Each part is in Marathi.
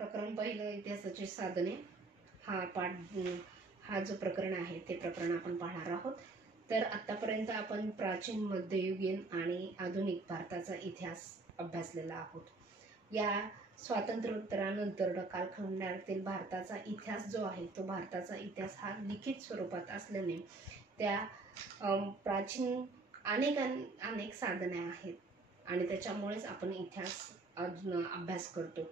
प्रकरण पहिलं, इतिहासाची साधने. हा जो प्रकरण आहे ते प्रकरण आपण पाहणार आहोत. तर आतापर्यंत आपण प्राचीन, मध्ययुगीन आणि आधुनिक भारताचा इतिहास अभ्यासलेला आहोत. या स्वातंत्र्योत्तरानंतर कालखंडातील भारताचा इतिहास जो आहे तो भारताचा इतिहास हा लिखित स्वरूपात असल्याने त्या प्राचीन अनेक साधने आहेत आणि त्याच्यामुळेच आपण इतिहास अजून अभ्यास करतो.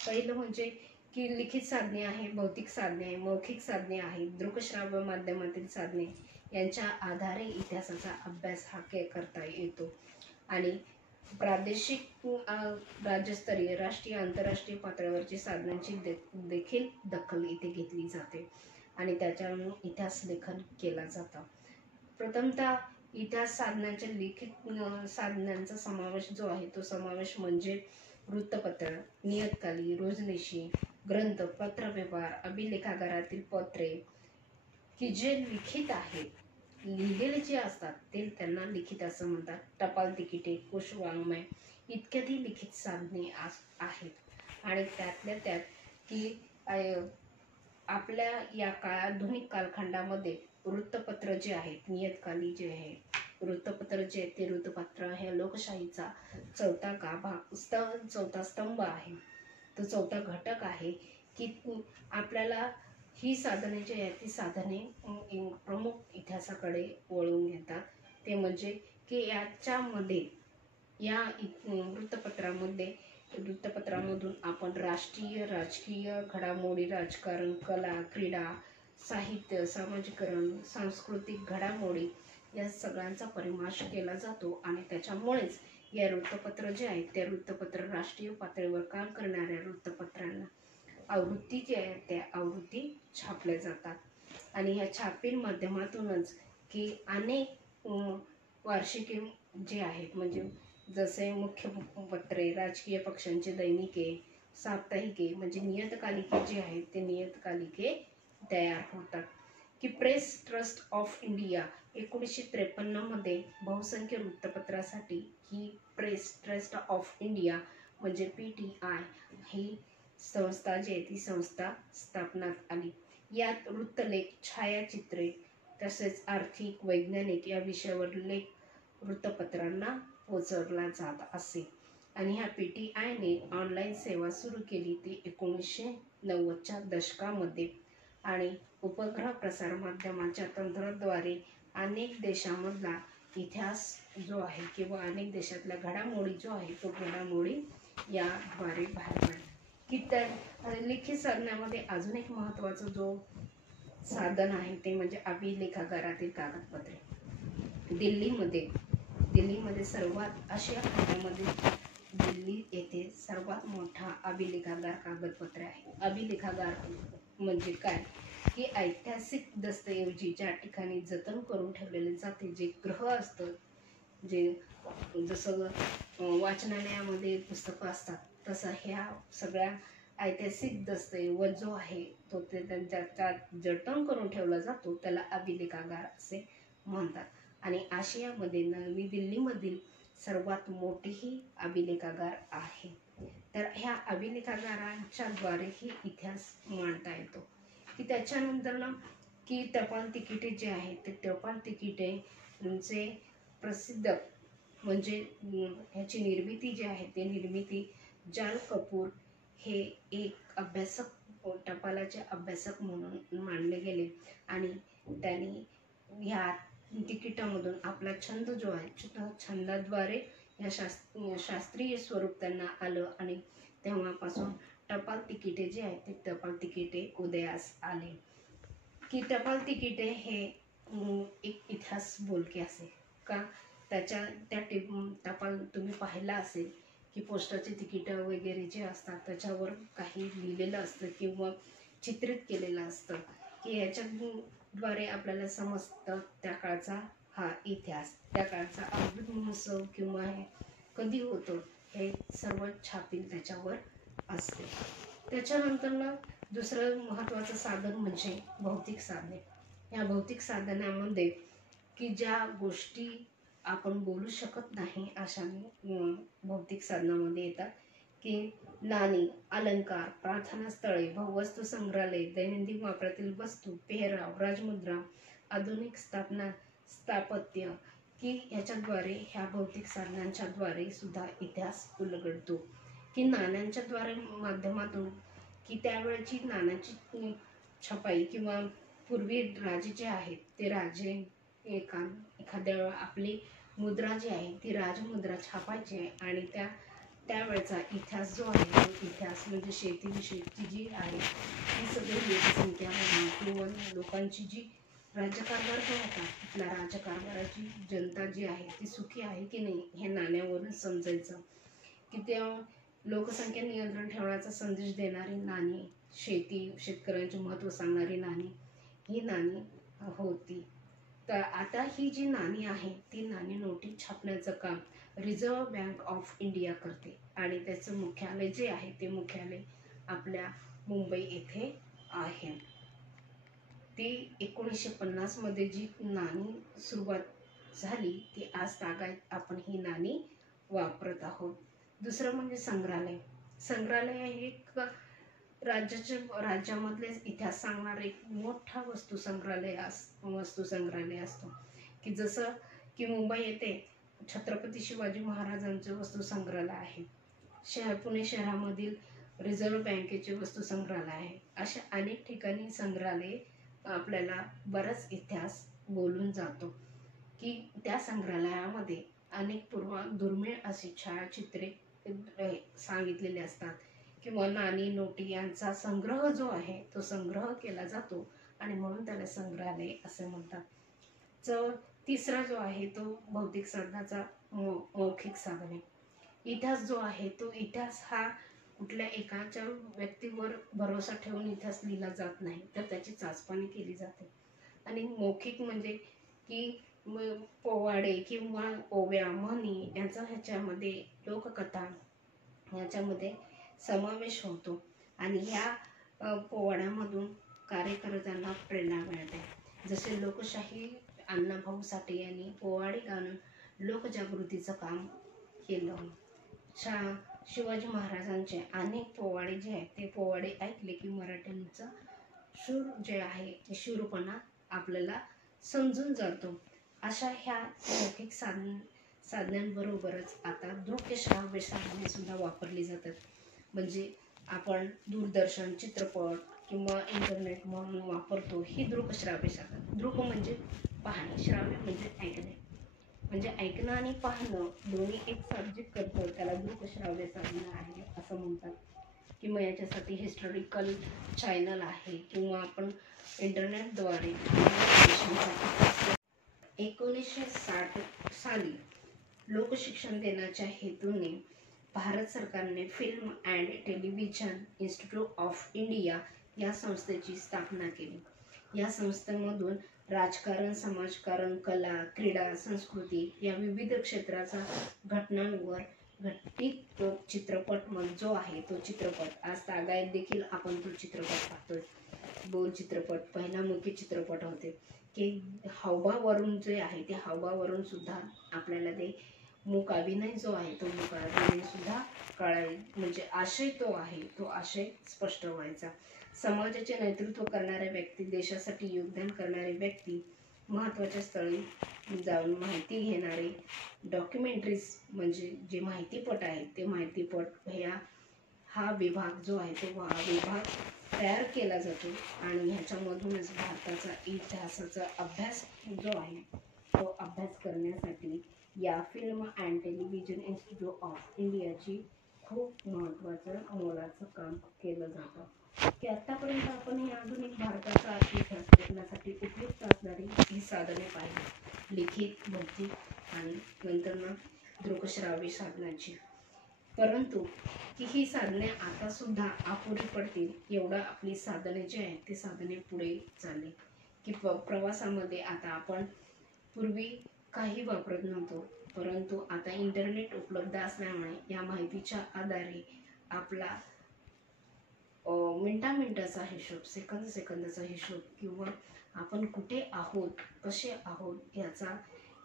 पहिलं म्हणजे की लिखित साधने आहे, भौतिक साधने आहे, मौखिक साधने आहे, दृकश्राव्य माध्यमातील साधने यांच्या आधारे इतिहासाचा अभ्यास हा करता येतो. आणि प्रादेशिक, राज्यस्तरीय, राष्ट्रीय, आंतरराष्ट्रीय पातळीवरची साधनांची देखील दखल इथे घेतली जाते आणि त्याच्यावरून इतिहास लेखन केला जातं. प्रथमतः इतिहास साधनांच्या लिखित साधनांचा समावेश जो आहे तो समावेश म्हणजे वृत्तपत्र, नियतकालिके, रोजनिशी, ग्रंथ, पत्रव्यवहार, अभिलेखागारातील पत्रे की जे लिखित आहेत, लिहिलेले जे असतात ते त्यांना लिखित असं म्हणतात. टपाल तिकिटे, कोशवाङ्मय इत्यादी लिखित साधने आहेत. आणि त्यातल्या त्यात की आपल्या या आधुनिक कालखंडामध्ये वृत्तपत्र जे आहेत, नियतकालिके जे आहे, वृत्तपत्र जे आहे ते वृत्तपत्र हे लोकशाहीचा चौथा स्तंभ आहे, तो चौथा घटक आहे की आपल्याला ही साधने जी आहेत ती साधने प्रमुख इतिहासाकडे वळवून घेतात. ते म्हणजे की याच्यामध्ये या वृत्तपत्रामधून आपण राष्ट्रीय, राजकीय घडामोडी, राजकारण, कला, क्रीडा, साहित्य, सामाजिकरण, सांस्कृतिक घडामोडी या सगळ्यांचा परिमाश केला जातो आणि त्याच्यामुळेच या वृत्तपत्र जे आहेत त्या वृत्तपत्र राष्ट्रीय पातळीवर काम करणाऱ्या वृत्तपत्रांना आवृत्ती जी आहे त्या आवृत्ती छापल्या जातात. आणि ह्या छापील माध्यमातूनच की अनेक वार्षिके जे आहेत, म्हणजे जसे मुख्य पत्रे, राजकीय पक्षांचे दैनिके, साप्ताहिके म्हणजे नियतकालिके जे आहेत ते नियतकालिके तयार होतात. की प्रेस ट्रस्ट ऑफ इंडिया 1953 मध्ये बहुसंख्य वृत्तपत्रासाठी ही प्रेस ट्रस्ट ऑफ इंडिया म्हणजे PTI ही संस्था जी आहे ती संस्था स्थापनात आली. यात वृत्तलेख, छायाचित्रे तसेच आर्थिक, वैज्ञानिक या विषयावर लेख वृत्तपत्रांना पोचवला जात असे. आणि ह्या PTIने ऑनलाईन सेवा सुरू केली ती 1990च्या दशकामध्ये. आणि उपग्रह प्रसार माध्यमांच्या तंत्राद्वारे अनेक देशांमधला इतिहास जो आहे किंवा अनेक देशातल्या घडामोडी जो आहे तो घडामोडी याद्वारे बाहेर पडला. की त्या लिखित साधनामध्ये अजून एक महत्त्वाचं जो साधन आहे ते म्हणजे अभिलेखागारातील कागदपत्रे. दिल्लीमध्ये सर्वात आशिया खंडामध्ये दिल्ली येथे सर्वात मोठा अभिलेखागार कागदपत्रे आहे. अभिलेखागार म्हणजे काय की ऐतिहासिक दस्तऐवजी ज्या ठिकाणी जतन करून ठेवलेले जाते, जे ग्रह असतं, जे जसं वाचनालयामध्ये पुस्तकं असतात तसं ह्या सगळ्या ऐतिहासिक दस्तऐवज जो आहे तो ज्याच्यात जतन करून ठेवला जातो त्याला अभिलेखागार असे म्हणतात. आणि आशियामध्ये नवी दिल्लीमधील सर्वात मोठेही अभिलेखागार आहे. तर ह्या अभिलेखागारांच्या द्वारे ही इतिहास मांडता येतो. की त्याच्यानंतर ना की टपाल तिकिटे जे आहेत ते टपाल तिकिटेचे प्रसिद्ध म्हणजे ह्याची निर्मिती जी आहे ते निर्मिती जाल कपूर हे एक अभ्यासक, टपालाचे अभ्यासक म्हणून मानले गेले. आणि त्यांनी ह्या तिकिटामधून आपला छंद जो आहे छंदाद्वारे या शास्त्रीय स्वरूप त्यांना आलं आणि तेव्हापासून टपाल तिकिटे जे आहेत ते टपाल तिकिटे उदयास आले. की टपाल तिकिटे हे एक इतिहास बोलके असेल का त्या टपाल तुम्ही पाहिला असेल की पोस्टाचे तिकीटं वगैरे जे असतात त्याच्यावर काही लिहिलेलं असतं किंवा चित्रित केलेलं असतं की याच्याद्वारे आपल्याला समजतं त्या काळचा हा इतिहास, त्या काळचा अमृत महोत्सव किंवा हे कधी होतं हे सर्व छापील त्याच्यावर असते. त्याच्यानंतर ना दुसरं महत्त्वाचं साधन म्हणजे भौतिक साधने. या भौतिक साधनामध्ये की ज्या गोष्टी आपण बोलू शकत नाही अशा भौतिक साधनामध्ये येतात. की नाणी, अलंकार, प्रार्थनास्थळे, भूवस्तू संग्रहालय, दैनंदिन वापरातील वस्तू, पेहराव, राजमुद्रा, आधुनिक स्थापत्य, की ह्याच्याद्वारे ह्या भौतिक साधनांच्या द्वारे सुद्धा इतिहास उलगडतो. की नाण्यांच्या द्वारे माध्यमातून की त्यावेळची नाण्याची छपाई किंवा पूर्वी राजे जे आहेत ते राजे एखाद्या आपली मुद्रा जी आहे ती राजमुद्रा छापायचे आणि त्यावेळचा इतिहास जो आहे तो इतिहास म्हणजे शेतीविषयीची जी आहे ती सगळी लोकसंख्या किंवा लोकांची जी राज्यकारभार जो होता तिथल्या राजकारभाराची जनता जी आहे ती सुखी आहे की नाही हे नाण्यावरून समजायचं. की त्या लोकसंख्या नियंत्रण ठेवण्याचा संदेश देणारी नाणी, शेतकऱ्यांचे महत्त्व सांगणारी नाणी, ही नाणी होती. तर आता ही जी नाणी आहे ती नाणी नोटी छापण्याचं काम रिझर्व्ह बँक ऑफ इंडिया करते आणि त्याचं मुख्यालय जे आहे ते मुख्यालय आपल्या मुंबई येथे आहे. ती 1950 मध्ये जी नाणी सुरुवात झाली ती आज तागायत आपण ही नाणी वापरत आहोत. दुसरं म्हणजे संग्रहालय. संग्रहालय हे एक राज्यामधले इतिहास सांगणारं एक मोठा वस्तू संग्रहालय असतो. की जसं की मुंबई येथे छत्रपती शिवाजी महाराजांचं वस्तू संग्रहालय आहे. पुणे शहरामधील रिझर्व्ह बँकेचे वस्तू संग्रहालय आहे. अशा अनेक ठिकाणी संग्रहालय आपल्याला बराच इतिहास बोलून जातो. की त्या संग्रहालयामध्ये अनेक दुर्मिळ अशी छायाचित्रे सांगितलेले असतात किंवा नाणी नोटी यांचा संग्रह जो आहे तो संग्रह केला जातो आणि म्हणून त्याला संग्रहालय असे म्हणतात. तिसरा जो आहे तो भौतिक साधनाचा मौखिक साधने. इतिहास जो आहे तो इतिहास हा कुठल्या एकाच्या व्यक्तीवर भरोसा ठेवून इतिहास लिहिला जात नाही तर त्याची चाचपणी केली जाते. आणि मौखिक म्हणजे की पोवाडे किंवा ओव्या म्हणी यांचा ह्याच्यामध्ये लोककथा ह्याच्यामध्ये समावेश होतो आणि ह्या पोवाड्यामधून कार्यकर्त्यांना प्रेरणा मिळते. जसे लोकशाही अण्णाभाऊ साठे यांनी पोवाडे गाणं लोकजागृतीचं काम केलं. शिवाजी महाराजांचे अनेक पोवाडे जे आहेत ते पोवाडे ऐकले की मराठ्यांचं शूर जे आहे ते शूरपणा आपल्याला समजून जातो. अशा ह्या मौखिक साधनांबरोबरच आता दृश्य श्राव्य साधने सुद्धा वापरली जातात. म्हणजे आपण दूरदर्शन, चित्रपट किंवा इंटरनेट म्हणून वापरतो ही दृकश्राव्य साधन. दृक म्हणजे पाहणे, श्राव्य म्हणजे ऐकणे. म्हणजे ऐकणं आणि पाहणं दोन्ही एक सब्जेक्ट करतं त्याला दृकश्राव्य साधन आहे असं म्हणतात. किंवा याच्यासाठी हिस्टॉरिकल चॅनल आहे किंवा आपण इंटरनेटद्वारे 1960 साली लोकशिक्षण देण्याच्या हेतूने भारत सरकारने film and television institute of India या संस्थेची स्थापना केली. या संस्थेमधून राजकारण, समाजकारण, कला, क्रीडा, संस्कृती या विविध क्षेत्राच्या घटनांवर घटित चित्रपट जो आहे तो चित्रपट आज तागायत देखील आपण तो चित्रपट पाहतोय. 2 चित्रपट, पहिला मुख्य चित्रपट होते की हावभावावरून जे आहे ते हावभावावरून सुद्धा आपल्याला ते मूक अभिनय जो आहे तो मूक अभिनय सुद्धा म्हणजे आशय तो आहे तो आशय स्पष्ट व्हायचा. समाजाचे नेतृत्व करणारे व्यक्ती, देशासाठी योगदान करणारे व्यक्ती, महत्त्वाच्या स्थळी जाऊन माहिती घेणारे डॉक्युमेंटरीज म्हणजे जे माहितीपट आहेत ते माहितीपट हा विभाग जो आहे तो विभाग तयार केला जातो आणि ह्याच्यामधूनच भारताचा इतिहासाचा अभ्यास जो आहे तो अभ्यास करण्यासाठी या film and television institute of इंडियाची खूप महत्त्वाचं मोलाचं काम केलं जातं. की आतापर्यंत आपण ही आधुनिक भारताचा इतिहास जपण्यासाठी उपयुक्त असणारी ही साधने पाहिली, लिखित, भौतिक आणि नंतर दृकश्राव्य साधनांची. परंतु की ही साधने आता सुद्धा अपुरी पडतील एवढं आपली साधने जी आहेत ती साधने पुढे चालली. की प्रवासामध्ये आता आपण पूर्वी काही वापरत नव्हतो परंतु आता इंटरनेट उपलब्ध असल्यामुळे या माहितीच्या आधारे आपला मिनिटाचा हिशोब, सेकंदाचा हिशोब किंवा आपण कुठे आहोत, कसे आहोत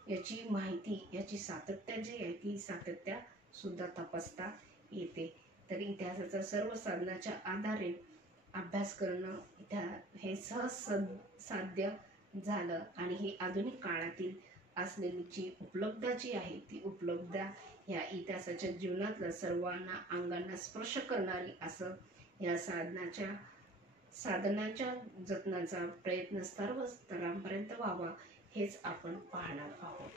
याची माहिती, याची सातत्य जी आहे ती सातत्य सुद्धा तपासता येते. तर इतिहासाचा सर्व साधनाच्या आधारे अभ्यास करणं हे साध्य झालं. आणि ही आधुनिक काळातील असलेली जी उपलब्धता जी आहे ती उपलब्धता ह्या इतिहासाच्या जीवनातल्या सर्वांना अंगांना स्पर्श करणारी असं या साधनाच्या जतनाचा प्रयत्न सर्व स्तरांपर्यंत व्हावा हेच आपण पाहणार आहोत.